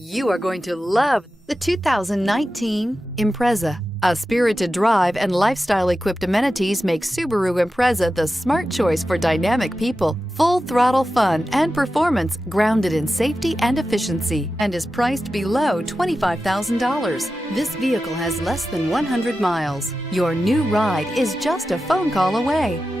You are going to love the 2019 Impreza. A spirited drive and lifestyle-equipped amenities make Subaru Impreza the smart choice for dynamic people. Full-throttle fun and performance grounded in safety and efficiency, and is priced below $25,000. This vehicle has less than 100 miles. Your new ride is just a phone call away.